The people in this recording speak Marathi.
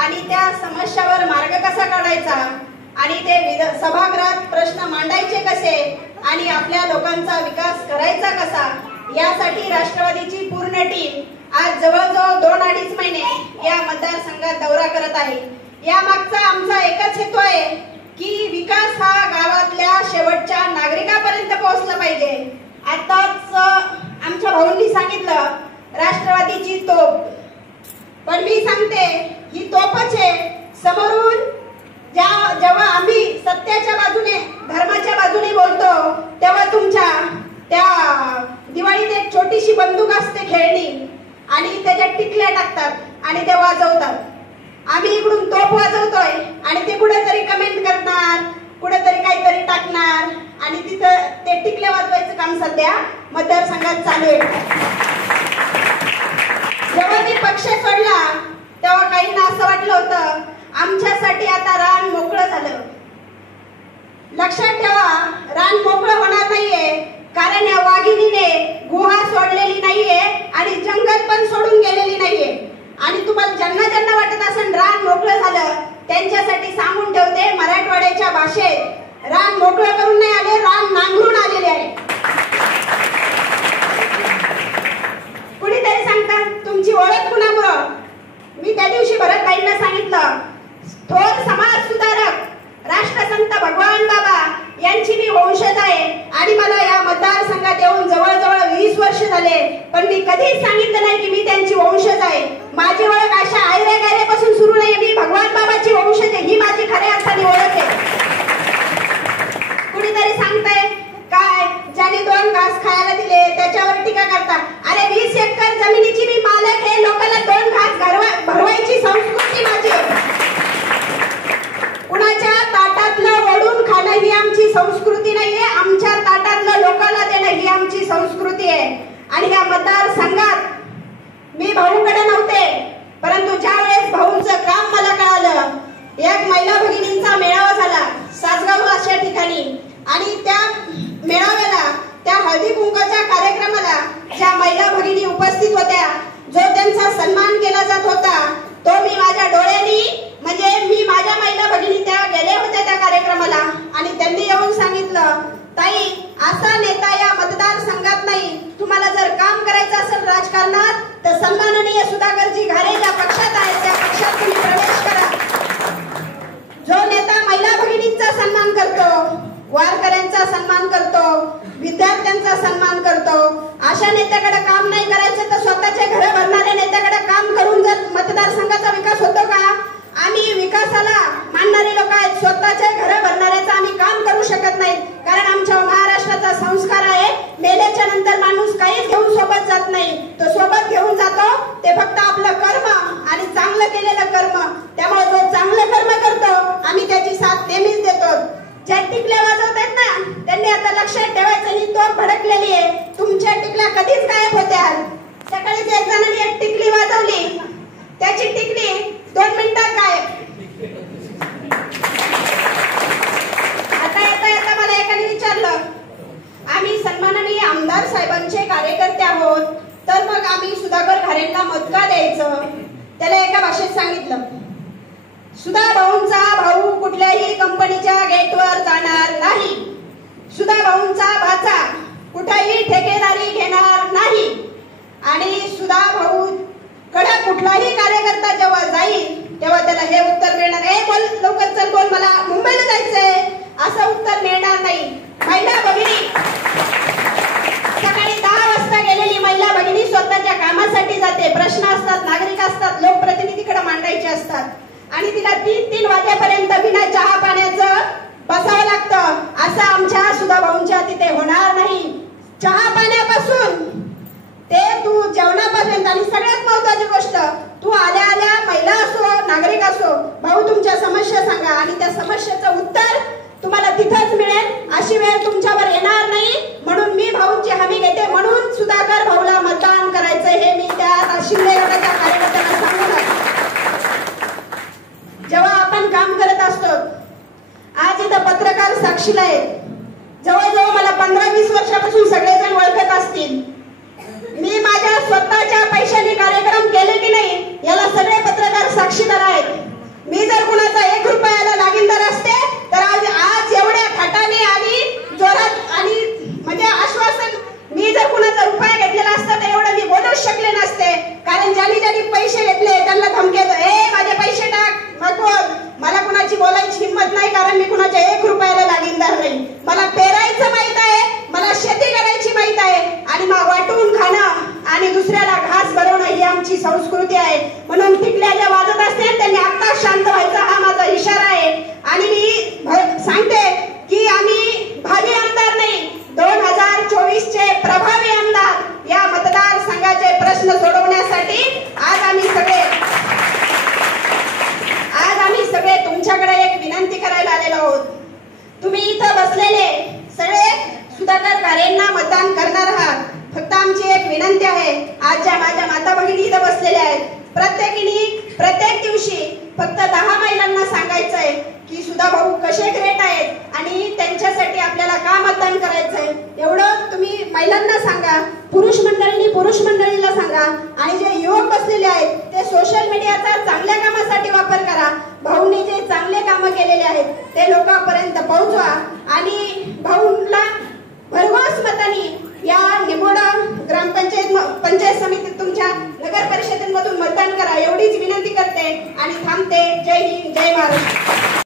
आणि त्या समस्यावर मार्ग कसा काढायचा आणि ते सभागृहात प्रश्न मांडायचे कसे आणि आपल्या लोकांचा विकास करायचा कसा यासाठी राष्ट्रवादीची पूर्ण टीम आज जवळजवळ 2-2.5 महिने या मतदारसंघात दौरा करत आहे। या मागचा आमचा एकच हेतू आहे की विकास हा गावातल्या शेवटच्या नागरिकापर्यंत पोहोचला पाहिजे। आताच आमच्या भाऊंनी सांगितलं राष्ट्रवादीची तोप, पण मी सांगते ही तोपच आहे। समोरून जेव्हा आम्ही सत्याच्या बाजूने धर्माच्या बाजूने बोलतो तेव्हा तुमच्या त्या दिवाळीत एक छोटीशी बंदूक असते खेळणी आणि त्याच्यात टिकल्या टाकतात आणि ते वाजवतात। आम्ही इकडून तोप वाजवतोय आणि ते कुठेतरी कमेंट करणार, कुठेतरी काहीतरी टाकणार आणि तिथं ते टिकल्या वाजवायचं काम सध्या मतदारसंघात चालू आहे। जेव्हा मी पक्ष सोडला तेव्हा काहींना असं वाटलं होतं आमच्यासाठी आता रान मोकळं झालं। लक्षात ठेवा, रान मोकळं होणार नाहीये, कारण या वाघिणीने गुहा सोडलेली नाहीये आणि जंगल पण सोडून गेलेली नाहीये। आणि तुम्हाला ज्यांना ज्यांना वाटत असेल रान मोकळं झालं त्यांच्यासाठी सांगून ठेवते, मराठवाड्याच्या भाषेत रान मोकळं करून नाही आले, रान नांगरून आलेले आहे। कुणीतरी सांगतात तुमची ओळख कुणामुळं? मी त्या दिवशी भरतबाईंना सांगितलं थोर समाज सुधारक राष्ट्रसंत भगवान बाबा यांची मी वंशज आहे आणि मला या मतदारसंघात येऊन जवळजवळ 20 वर्ष झाले, पण मी कधीच सांगितलं नाही की मी त्यांची वंशज आहे। माझी ओळख अशा आयऱ्यापासून सुरू नाही, मी भगवान बाबाची वंशज आहे, ही माझी खऱ्या अर्थाने ओळख आहे। कुणीतरी सांगताय काय ज्याने 2 घास खायला दिले त्याच्यावर टीका करतात। अरे 20 एकर जमिनीची मी मालक आहे, लोकांना 2 घास भरवायची संस्कृती माझी आहे। कुणाच्या ताटातलं ओढून खाणं ही आमची संस्कृती नाहीये, आमच्या ताटातलं लोकांना देणं ही आमची संस्कृती आहे। आणि या मतदारसंघात मी भाऊकडे नव्हते, परंतु ज्या वेळेस भाऊंचं काम मला कळालं, एक महिला भगिनींचा मेळावा झाला सासगाव अशा ठिकाणी आणि त्या मेळाव्याला त्या हळदी कुंकाच्या कार्यक्रमाला ज्या महिला भगिनी उपस्थित होत्या, जो त्यांचा सन्मान केला जात होता, तो मी माझ्या डोळ्यांनी म्हणजे मी माझ्या महिला भगिनी त्या गेल्या होत्या त्या कार्यक्रमाला आणि त्यांनी येऊन सांगितलं ताई असा नेता या मतदारसंघात नाही, तुम्हाला जर काम करायचं असेल राजकारणात तर सन्माननीय सुधाकरजी घारे ज्या पक्षात आहेत त्या पक्षात तुम्ही प्रवेश करा। जो नेता महिला भगिनींचा सन्मान करतो, वारकऱ्यांचा सन्मान करतो, विद्यार्थ्यांचा सन्मान करतो, अशा नेत्याकडे काम नाही करायचं तर स्वतःचे घर भरणाऱ्या नेत्याकडे काम करून जर मतदारसंघाचा विकास होतो का? आम्ही विकासाला मानणारे लोक आहेत, स्वतःच्या घर भरणाऱ्याचं आम्ही काम करू शकत नाही, कारण आमच्या महाराष्ट्राचा संस्कार आहे मेल्याच्या नंतर माणूस काहीच घेऊन सोबत जात नाही, तो सोबत घेऊन जातो ते फक्त आपलं कर्म आणि चांगलं केलेलं कर्म। त्यामुळे जो चांगलं कर्म करतो आम्ही त्याची साथ नेहमीच देतो। ज्या टिकल्या वाजवतात ना त्यांनी आता लक्षात ठेवायचं ही तोफ भडकलेली आहे, तुमच्या टिकल्या कधीच गायब होत्या। सकाळीच एक जणांनी एक टिकली वाजवली, त्याची टिकली 2 मिनिटात गायब। आता येता मला एकाने विचारलं आम्ही सन्माननीय आमदार साहेबांचे कार्यकर्ते आहोत तर मग आम्ही सुधाकर घारेंना मत का द्यायचं? त्याला एका भाषेत सांगितलं सुधा भाऊंचा भाऊ कुठल्याही कंपनीच्या गेटवर जाणार नाही, सुधा भाऊंचा भाचा कुठेही ठेकेदारी घेणार नाही आणि सुधा भाऊ कडे कुठलाही कार्यकर्ता जेव्हा जाईल तेव्हा त्याला हे उत्तर मिळणार आहे बोल लवकर चल बोल मला मुंबईला जायचंय असं उत्तर मिळणार नाही। महिला भगिनी सकाळी 10 वाजता गेलेली महिला भगिनी स्वतःच्या कामासाठी जाते, प्रश्न असतात, नागरिक असतात, लोकप्रतिनिधीकडे मांडायचे असतात आणि तिला 3-3 वाजेपर्यंत बिना चहा पाण्याचं बसावं लागतं। असं आमच्या सुधा भाऊंच्या तिथे होणार नाही। चहा पाण्यापासून ते तू जेवणापर्यंत आणि सगळ्यात महत्त्वाची गोष्ट तू आल्या आल्या महिला असो नागरिक असो भाऊ तुमच्या समस्या सांगा आणि त्या समस्येचं उत्तर तुम्हाला तिथंच मिळेल, अशी वेळ तुमच्यावर येणार नाही। म्हणून मी भाऊंची हमी घेते, म्हणून सुधाकर भाऊला मतदान करायचं हे मी त्या शिंदे गटाच्या कार्यकर्त्यांना सांगून जेव्हा आपण काम करत असतो। आज इथं पत्रकार साक्षीला आहेत, जवळजवळ मला 15-20 वर्षापासून सगळेजण ओळखत असतील। मी माझ्या स्वतःच्या पैशाने कार्यक्रम केले की नाही याला सगळे पत्रकार साक्षीदार आहेत। फक्त 10 महिलांना सांगायचंय की सुधा भाऊ कसे ग्रेट आहेत आणि त्यांच्यासाठी आपल्याला का मतदान करायचंय एवढं तुम्ही महिलांना सांगा. पुरुष मंडळीला सांगा आणि जे युवक बसलेले आहेत ते सोशल मीडियाचा चांगल्या कामासाठी वापर करा. भाऊंनी जे चांगले कामं केलेले आहेत ते लोकांपर्यंत पोहोचवा आणि भाऊंना भरघोस मतांनी या निंबोडा पंचायत समितीत तुमच्या नगर परिषदेमधून मतदान करा एवढीच विनंती करते आणि थांबते. जय हिंद, जय महाराष्ट्र.